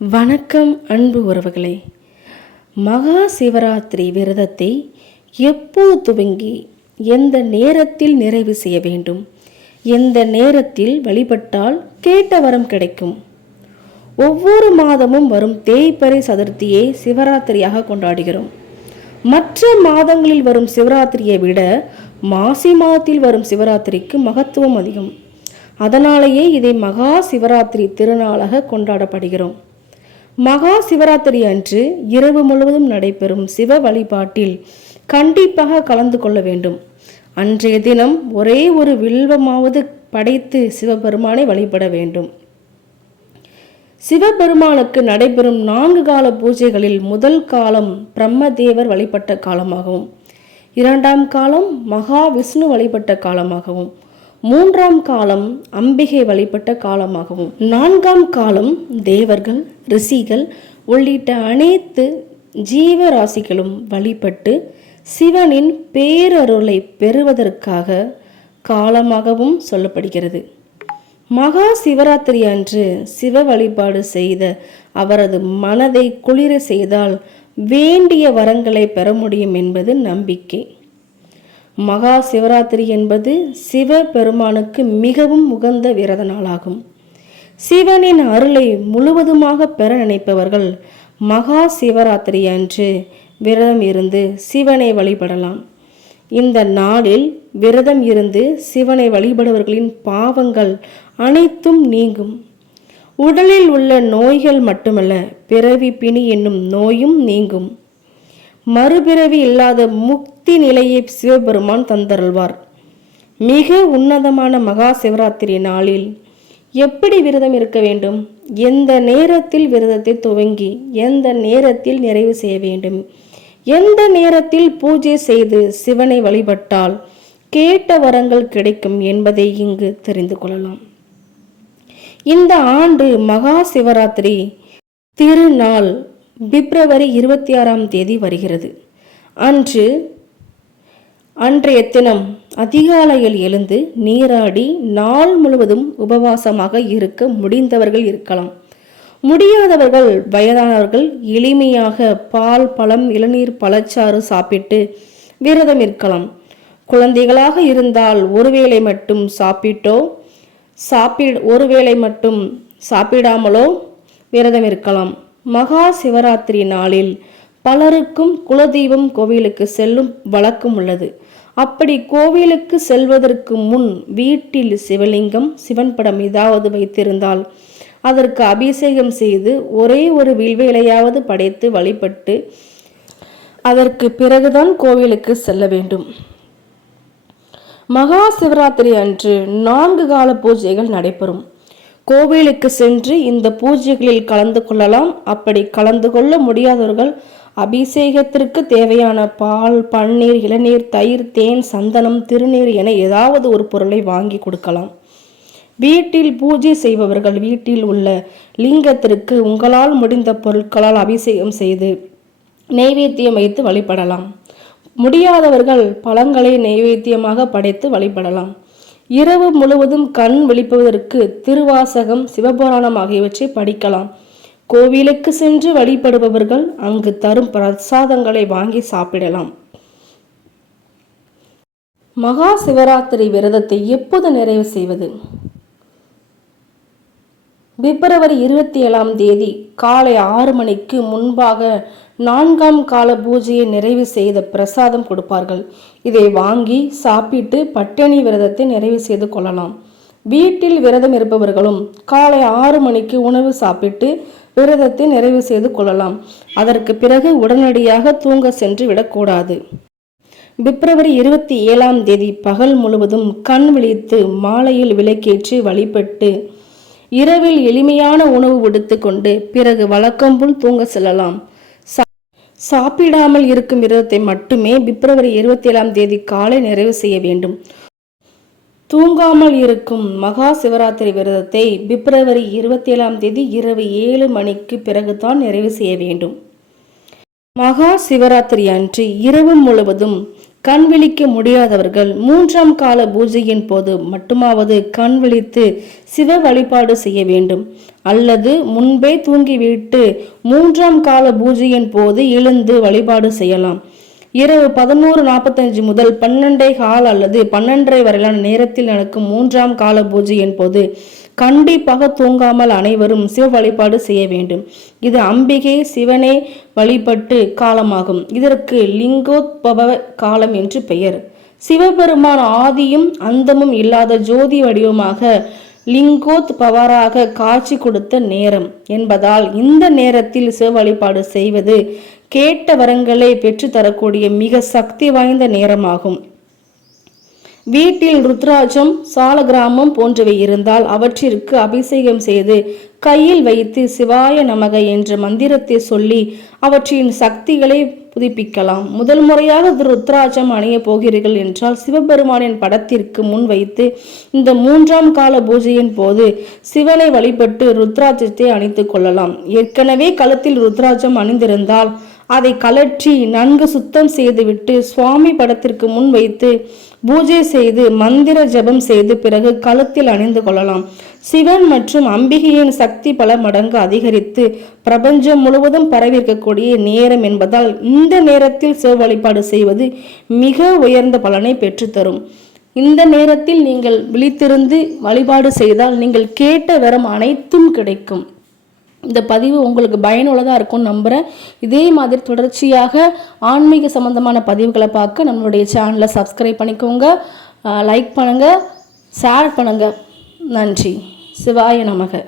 வணக்கம் அன்பு உறவுகளே. மகா சிவராத்திரி விரதத்தை எப்போது துவங்கி எந்த நேரத்தில் நிறைவு செய்ய வேண்டும்? எந்த நேரத்தில் வழிபட்டால் கேட்ட வரம் கிடைக்கும்? ஒவ்வொரு மாதமும் வரும் தேய்ப்பறை சதுர்த்தியை சிவராத்திரியாக கொண்டாடுகிறோம். மற்ற மாதங்களில் வரும் சிவராத்திரியை விட மாசி மாதத்தில் வரும் சிவராத்திரிக்கு மகத்துவம் அதிகம். அதனாலேயே இதை மகா சிவராத்திரி திருநாளாக கொண்டாடப்படுகிறோம். மகா சிவராத்திரி அன்று இரவு முழுவதும் நடைபெறும் சிவ வழிபாட்டில் கண்டிப்பாக கலந்து கொள்ள வேண்டும். அன்றைய தினம் ஒரே ஒரு வில்வமாவது படைத்து சிவபெருமானை வழிபட வேண்டும். சிவபெருமானுக்கு நடைபெறும் நான்கு கால பூஜைகளில் முதல் காலம் பிரம்மதேவர் வழிபட்ட காலமாகவும் இரண்டாம் காலம் மகா விஷ்ணு வழிபட்ட காலமாகவும் மூன்றாம் காலம் அம்பிகை வழிபட்ட காலமாகவும் நான்காம் காலம் தேவர்கள் ரிஷிகள் உள்ளிட்ட அனைத்து ஜீவராசிகளும் வழிபட்டு சிவனின் பேரருளை பெறுவதற்காக காலமாகவும் சொல்லப்படுகிறது. மகா சிவராத்திரி அன்று சிவ வழிபாடு செய்த அவரது மனதை குளிர செய்தால் வேண்டிய வரங்களை பெற முடியும் என்பது நம்பிக்கை. மகா சிவராத்திரி என்பது சிவ பெருமானுக்கு மிகவும் உகந்த விரத நாளாகும். சிவனின் அருளை முழுவதுமாக பெற நினைப்பவர்கள் மகா சிவராத்திரி அன்று விரதம் இருந்து சிவனை வழிபடலாம். இந்த நாளில் விரதம் இருந்து சிவனை வழிபடுவர்களின் பாவங்கள் அனைத்தும் நீங்கும். உடலில் உள்ள நோய்கள் மட்டுமல்ல பிறவி பிணி என்னும் நோயும் நீங்கும். மறுபிறவி இல்லாத முக்தி நிலையை சிவபெருமான் தந்தருள்வார். மிக உன்னதமான மகா சிவராத்திரி நாளில் எப்படி விரதம் இருக்க வேண்டும்? எந்த நேரத்தில் விரதத்தை துவங்கி எந்த நேரத்தில் நிறைவு செய்ய வேண்டும்? எந்த நேரத்தில் பூஜை செய்து சிவனை வழிபட்டால் கேட்ட வரங்கள் கிடைக்கும் என்பதை இங்கு தெரிந்து கொள்ளலாம். இந்த ஆண்டு மகா சிவராத்திரி திருநாள் பிப்ரவரி இருபத்தி ஆறாம் தேதி வருகிறது. அன்று அன்றைய தினம் அதிகாலையில் எழுந்து நீராடி நாள் முழுவதும் உபவாசமாக இருக்க முடிந்தவர்கள் இருக்கலாம். முடியாதவர்கள் வயதானவர்கள் எளிமையாக பால் பழம் இளநீர் பழச்சாறு சாப்பிட்டு விரதம் இருக்கலாம். குழந்தைகளாக இருந்தால் ஒருவேளை மட்டும் சாப்பிட்டோ சாப்பிட ஒருவேளை மட்டும் சாப்பிடாமலோ விரதம் இருக்கலாம். மகா சிவராத்திரி நாளில் பலருக்கும் குலதெய்வம் கோவிலுக்கு செல்லும் வழக்கம் உள்ளது. அப்படி கோவிலுக்கு செல்வதற்கு முன் வீட்டில் சிவலிங்கம் சிவன் படம் ஏதாவது வைத்திருந்தால் அதற்கு அபிஷேகம் செய்து ஒரே ஒரு வில்வேலையாவது படைத்து வழிபட்டு அதற்கு பிறகுதான் கோவிலுக்கு செல்ல வேண்டும். மகா சிவராத்திரி அன்று நான்கு கால பூஜைகள் நடைபெறும். கோவிலுக்கு சென்று இந்த பூஜைகளில் கலந்து கொள்ளலாம். அப்படி கலந்து கொள்ள முடியாதவர்கள் அபிஷேகத்திற்கு தேவையான பால் பன்னீர் இளநீர் தயிர் தேன் சந்தனம் திருநீர் என ஏதாவது ஒரு பொருளை வாங்கி கொடுக்கலாம். வீட்டில் பூஜை செய்பவர்கள் வீட்டில் உள்ள லிங்கத்திற்கு உங்களால் முடிந்த பொருட்களால் அபிஷேகம் செய்து நெய்வேத்தியம் வைத்து வழிபடலாம். முடியாதவர்கள் பழங்களை நெய்வேத்தியமாக படைத்து வழிபடலாம். இரவு முழுவதும் கண் விழிப்பதற்கு திருவாசகம் சிவபுராணம் ஆகியவற்றை படிக்கலாம். கோவிலுக்கு சென்று வழிபடுபவர்கள் அங்கு தரும் பிரசாதங்களை வாங்கி சாப்பிடலாம். மகா சிவராத்திரி விரதத்தை எப்போது நிறைவு செய்வது? பிப்ரவரி இருபத்தி ஏழாம் தேதி காலை ஆறு மணிக்கு முன்பாக நான்காம் கால பூஜையை நிறைவு செய்த பிரசாதம் கொடுப்பார்கள். இதை வாங்கி சாப்பிட்டு பட்டினி விரதத்தை நிறைவு செய்து கொள்ளலாம். வீட்டில் விரதம் இருப்பவர்களும் காலை ஆறு மணிக்கு உணவு சாப்பிட்டு விரதத்தை நிறைவு செய்து கொள்ளலாம். அதற்கு பிறகு உடனடியாக தூங்க சென்று விடக்கூடாது. பிப்ரவரி இருபத்தி ஏழாம் தேதி பகல் முழுவதும் கண் விழித்து மாலையில் விளக்கேற்றி வழிபட்டு இரவில் எளிமையான உணவு விடுத்துக்கொண்டு பிறகு வழக்கம்போல் தூங்க செல்லலாம். சாப்பிடாமல் இருக்கும் விரதத்தை மட்டுமே பிப்ரவரி இருபத்தி ஏழாம் தேதி காலை நிறைவு செய்ய வேண்டும். தூங்காமல் இருக்கும் மகா சிவராத்திரி விரதத்தை பிப்ரவரி இருபத்தி ஏழாம் தேதி இரவு ஏழு மணிக்கு பிறகுதான் நிறைவு செய்ய வேண்டும். மகா சிவராத்திரி அன்று இரவு முழுவதும் கண் விழிக்க முடியாதவர்கள் மூன்றாம் கால பூஜையின் போது மட்டுமாவது கண் விழித்து சிவ வழிபாடு செய்ய வேண்டும். அல்லது முன்பே தூங்கிவிட்டு மூன்றாம் கால பூஜையின் போது எழுந்து வழிபாடு செய்யலாம். இரவு பதினோரு நாற்பத்தஞ்சு முதல் பன்னெண்டே கால் அல்லது பன்னெண்டரை வரையிலான நேரத்தில் நடக்கும் மூன்றாம் கால பூஜையின் போது கண்டிப்பாக தூங்காமல் அனைவரும் சிவ வழிபாடு செய்ய வேண்டும். இது அம்பிகை சிவனே வழிபட்டு காலமாகும். இதற்கு லிங்கோத்பவ காலம் என்று பெயர். சிவபெருமான் ஆதியும் அந்தமும் இல்லாத ஜோதி வடிவமாக லிங்கோத் பவராக காட்சி கொடுத்த நேரம் என்பதால் இந்த நேரத்தில் சிவ வழிபாடு செய்வது கேட்ட வரங்களை பெற்றுத்தரக்கூடிய மிக சக்தி வாய்ந்த நேரமாகும். வீட்டில் ருத்ராட்சம் சாலகிராமம் போன்றவை இருந்தால் அவற்றிற்கு அபிஷேகம் செய்து கையில் வைத்து சிவாய நமக என்ற மந்திரத்தை சொல்லி அவற்றின் சக்திகளை புதுப்பிக்கலாம். முதல் முறையாக ருத்ராஜம் அணிய போகிறீர்கள் என்றால் சிவபெருமானின் படத்திற்கு முன் வைத்து இந்த மூன்றாம் கால பூஜையின் போது சிவனை வழிபட்டு ருத்ராட்சத்தை அணித்துக் கொள்ளலாம். ஏற்கனவே கழுத்தில் ருத்ராட்சம் அணிந்திருந்தால் அதை கலற்றி நன்கு சுத்தம் செய்துவிட்டு சுவாமி படத்திற்கு முன் வைத்து பூஜை செய்து மந்திர ஜபம் செய்து பிறகு கழுத்தில் அணிந்து கொள்ளலாம். சிவன் மற்றும் அம்பிகையின் சக்தி பல மடங்கு அதிகரித்து பிரபஞ்சம் முழுவதும் பரவிருக்கக்கூடிய நேரம் என்பதால் இந்த நேரத்தில் சிவ வழிபாடு செய்வது மிக உயர்ந்த பலனை பெற்றுத்தரும். இந்த நேரத்தில் நீங்கள் விழித்திருந்து வழிபாடு செய்தால் நீங்கள் கேட்ட வரம் அனைத்தும் கிடைக்கும். இந்த பதிவு உங்களுக்கு பயனுள்ளதாக இருக்கும்னு நம்புகிறேன் இதே மாதிரி தொடர்ச்சியாக ஆன்மீக சம்பந்தமான பதிவுகளை பார்க்க நம்மளுடைய சேனலை சப்ஸ்கிரைப் பண்ணிக்கோங்க. லைக் பண்ணுங்கள் ஷேர் பண்ணுங்கள் நன்றி. சிவாய நமக.